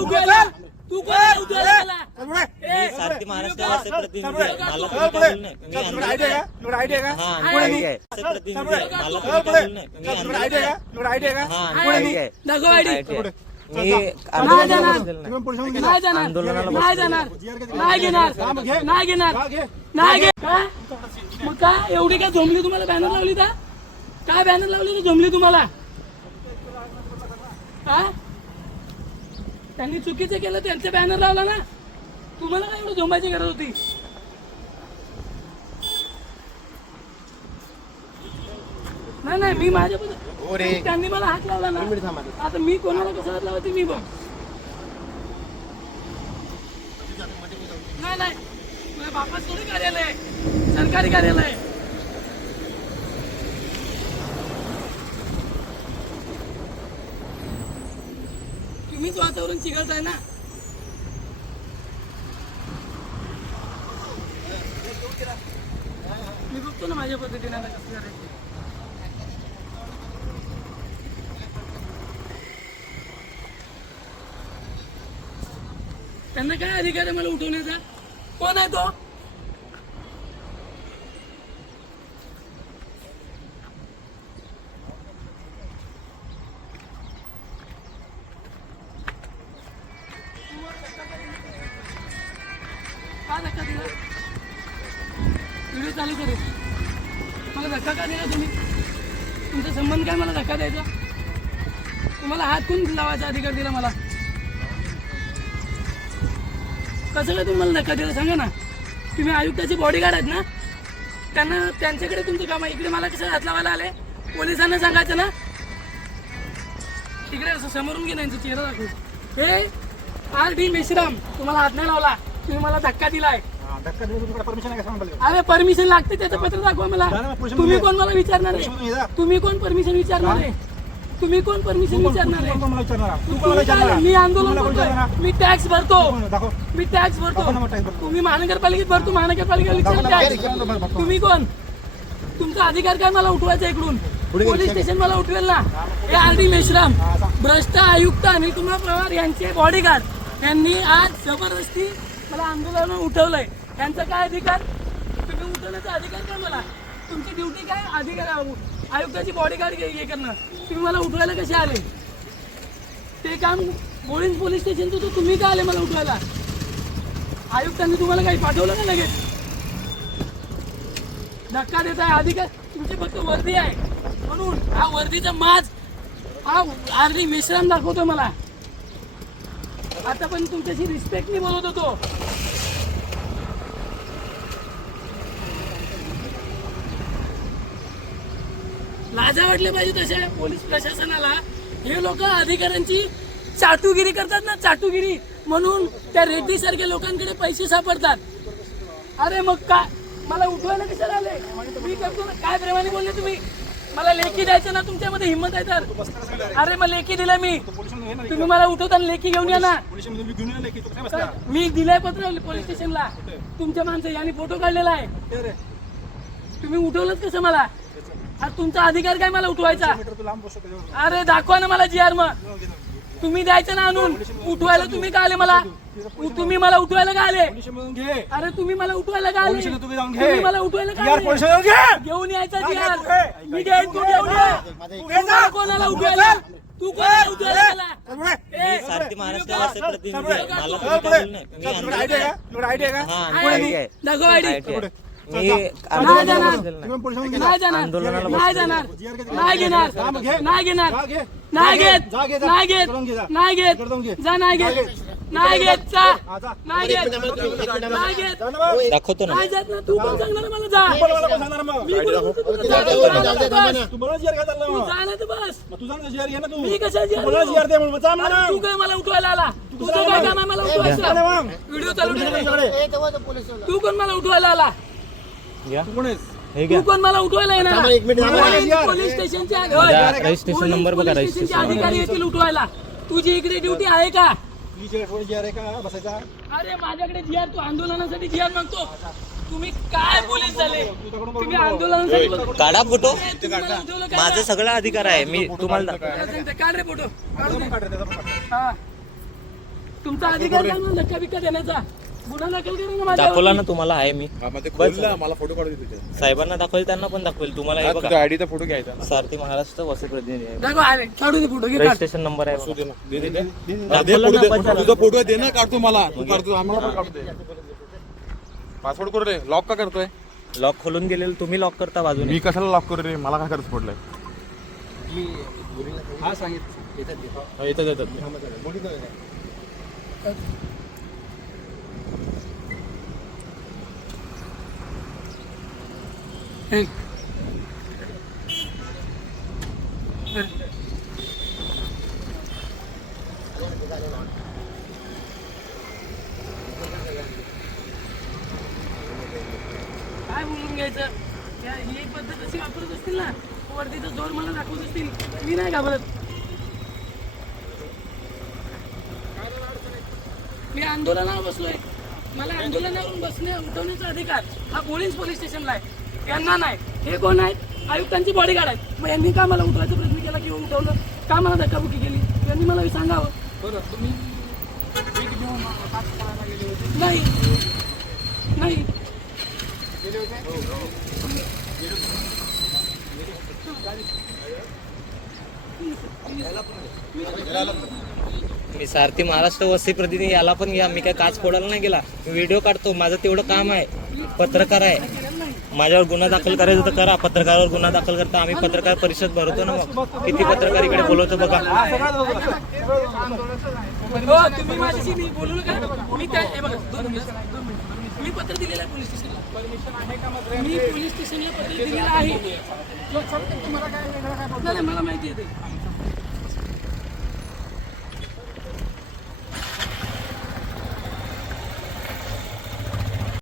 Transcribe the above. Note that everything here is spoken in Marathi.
उठवायला तू कोण आहे उठवायला मला सारखी महाराष्ट्राचे प्रतिनिधी आहे मला तुम्ही काय बोलू नये. मी आंदोलन- हा आंदोलन प्रतिनिधी आहे. मला तुम्ही काय बोलू नये. मी आंदोलन- हा आंदोलन आहे. दाखव मी आंदोलन जाणार. बसलेलं नाही. नाही जाणार. आंदोलनाला नाही जाणार. नाही घेणार. नाही घेणार. नाही घे. का? मग का? एवढी काय झोमली तुम्हाला? बॅनर लावली का काय बॅनर लावली तर झोमली तुम्हाला? हा त्यांनी चुकीचं केलं त्यांचं बॅनर लावला ना. तुम्हाला काय एवढं झोमायची गरज होती? नाही नाही मी माझ्या त्यांनी मला हात लावला ना. आता मी कोणाला कसं हात लावायचं मी बघ. नाही नाही. तुझ्या बापाच थोडी कार्यालय. सरकारी कार्यालय तुम्हीच वातावरण चिघळताय ना. मी बघतो ना माझ्या पद्धतीने आता कसं करायचं त्यांना काय अधिकार आहे मला उठवण्याचा? कोण आहे तो? का धक्का दिला? व्हिडिओ चालू करू मला धक्का का दिला तुम्ही? तुमचा संबंध काय मला धक्का द्यायचा? तुम्हाला हात कोण लावायचा अधिकार दिला मला? कसं काय तुम्हाला धक्का दिला? सांगा ना. तुम्ही आयुक्ताचे बॉडीगार्ड आहेत ना? त्यांना त्यांच्याकडे तुमचं काम आहे. इकडे मला कसं हात लावायला आले? पोलिसांना सांगायचं ना? इकडे असं समोरून घे यांचा चेहरा दाखवू हे आर डी मेश्राम तुम्हाला हात नाही लावला. तुम्ही मला धक्का दिलाय अरे परमिशन लागते त्याचं पत्र दाखवा मला. तुम्ही कोण मला विचारणार आहे? तुम्ही कोण परमिशन विचारणार आहे? तुम्ही कोण परमिशन विचारणार आहे? तुम्ही काय? मी आंदोलन करतोय. मी टॅक्स भरतो. मी टॅक्स भरतो. तुम्ही महानगरपालिकेत भरतो महानगरपालिका विचार तुम्ही कोण? तुमचा अधिकार काय मला उठवायचा इकडून? पोलीस स्टेशन मला उठवेल ना? हे आर डी मेश्राम भ्रष्ट आयुक्त अनिल कुमार पवार यांचे बॉडीगार्ड यांनी आज जबरदस्ती मला आंदोलन उठवलंय. यांचा काय अधिकार? तुम्ही उठवण्याचा अधिकार काय मला? तुमची ड्युटी काय? अधिकार आयुक्ताची बॉडीगार्ड हे करणं. तुम्ही मला उठवायला कसे आले? ते काम गोळीन पोलीस स्टेशनचं तर तुम्ही काय आले मला उठवायला? आयुक्तांनी तुम्हाला काही पाठवलं का लगेच? धक्का देत आहे अधिकार तुमची फक्त वर्दी आहे. म्हणून हा वर्दीचा माज हा अर्धी मिश्रण दाखवतो मला. आता पण तुमच्याशी रिस्पेक्टनी बोलत होतो. लाजा वाटले पाहिजे तसे पोलीस प्रशासनाला. हे लोक अधिकाऱ्यांची चाटुगिरी करतात ना चाटुगिरी. म्हणून त्या रेड्डी सारख्या लोकांकडे पैसे सापडतात. अरे मग काय मला उठवायला कशाला आले? मी करतो ना. काय प्रेमाने बोलले तुम्ही? मला लेखी द्यायचं ना तुमच्यामध्ये हिंमत आहे तर. अरे मग लेखी दिला मी. तुम्ही मला उठवताना लेखी घेऊन या ना मी दिलाय पत्र पोलीस स्टेशनला. तुमच्या माणसं यांनी फोटो काढलेला आहे. तुम्ही उठवलंच कसं मला? अरे तुमचा अधिकार काय मला उठवायचा? अरे दाखवा ना मला जी आर मग. तुम्ही द्यायचं ना आणून? उठवायला तुम्ही का आले मला? तुम्ही मला उठवायला का आले? अरे तुम्ही मला उठवायला का आले? तुम्ही मला उठवायला का आले? घेऊन यायचा मी घेईन तू घेऊन कोणाला उठवायला? तू कोणाला उठवायला मला ए, सारखी महाराष्ट्राचे प्रतिनिधी. आहे मला तुम्ही काय बोलू नये. मी आंदोलन- आंदोलन आहे. दाखव आयडी आयटी आहे. मी नाही आंदोलन जाणार. बसलेलं नाही. नाही जाणार. आंदोलनाला नाही जाणार. नाही घेणार. नाही घेणार. नाही घेत. नाही घेत. नाही घेत. जा नाही घेत. नाही घेत. जा. नाही घेत. नाही घेत. दाखवतो ना. नाही जात ना. तू पण सांगणार मला जा. मी बोलतो तर तुला जा. तू जा ना तर बस. तू जा ना तर बस मी कशा तू काय मला उठवायला आला? तुझं काय काम आहे मला उठवायचं? व्हिडिओ चालू ठेव. तू कोण मला उठवायला आला. घ्या. हे घ्या. तू कोण? मला उठवायला येणार. पोलीस- पोलीस स्टेशनचे आले- होय. द्या, रजिस्ट्रेशन पोलीस- नंबर बघा, पोलीस स्टेशनचे रजिस्ट्रेशन अधिकारी येतील उठवायला. तुझी इकडे ड्युटी आहे का? अरे माझ्याकडे जी आर तू आंदोलनासाठी जी आर मागतो. तुम्ही काय पोलीस झाले? तुम्ही आंदोलनासाठी बोलतो. काढा फोटो. ए, तुम्ही मला उठवलं काय? माझा सगळा अधिकार आहे. मी तुम्हाला सांगते, काढ. रे फोटो. काढ. हा. तुमचा अधिकार काय ना धक्का बिक्का देण्याचा? दाखवला ना तुम्हाला आहे मी. मला फोटो काढू दे तुझे साहेबांना दाखवेल त्यांना पण दाखवेल. तुम्हाला हे बघा. आयडीचा फोटो घ्यायचा सारथी महाराष्ट्र वसे प्रतिनिधी आहे. दाखव आले. काढू दे फोटो घे काढ. रजिस्ट्रेशन नंबर आहे बघा. दाखवलं फोटो ना दे. पण त्याला. तुझा फोटो दे ना काढतो मला. तू काढतो आम्हाला पण काढू दे. पासवर्ड करू रे? लॉक का करतोय? लॉक खोलून गेलेलं तुम्ही लॉक करता बाजूने. मी कशाला लॉक करू रे? मला काय करत पडलंय? हा, येतात येतात हे. काय बोलून घ्यायचं? या- ही पद्धत अशी वापरत असतील ना वरतीचा जोर मला दाखवत असतील. मी नाही घाबरत. मी आंदोलनावर बसलोय. मला आंदोलनावरून बसणे उठवण्याचा अधिकार हा पोलीस पोलीस स्टेशनला आहे. यांना नाही. हे कोण आहेत? आयुक्तांची बॉडीगार्ड आहेत. मग यांनी का मला उठवायचा प्रयत्न केला किंवा उठवलं? का मला धक्काबुकी केली? यांनी मला हे सांगावं. बरं तुम्ही नाही. नाही. मी सारथी महाराष्ट्र वस्ती प्रतिनिधी याला पण घ्या. मी काय काच फोडायला नाही गेला. व्हिडिओ काढतो. माझं तेवढं काम आहे. पत्रकार आहे. माझ्यावर गुन्हा दाखल करायचं तर करा. पत्रकारावर गुन्हा दाखल करता आम्ही पत्रकार परिषद भरवतो ना मग. किती पत्रकार इकडे बोलवतो बघा. तुम्ही माझ्याशी नाही बोलू नका मी त्या हे बघा दोन मिनिटं, दोन मिनिटं. मी पत्र दिलेलं आहे पोलीस स्टेशनला. मी पोलीस स्टेशनला पत्र दिलेलं आहे. मला माहिती आहे ते.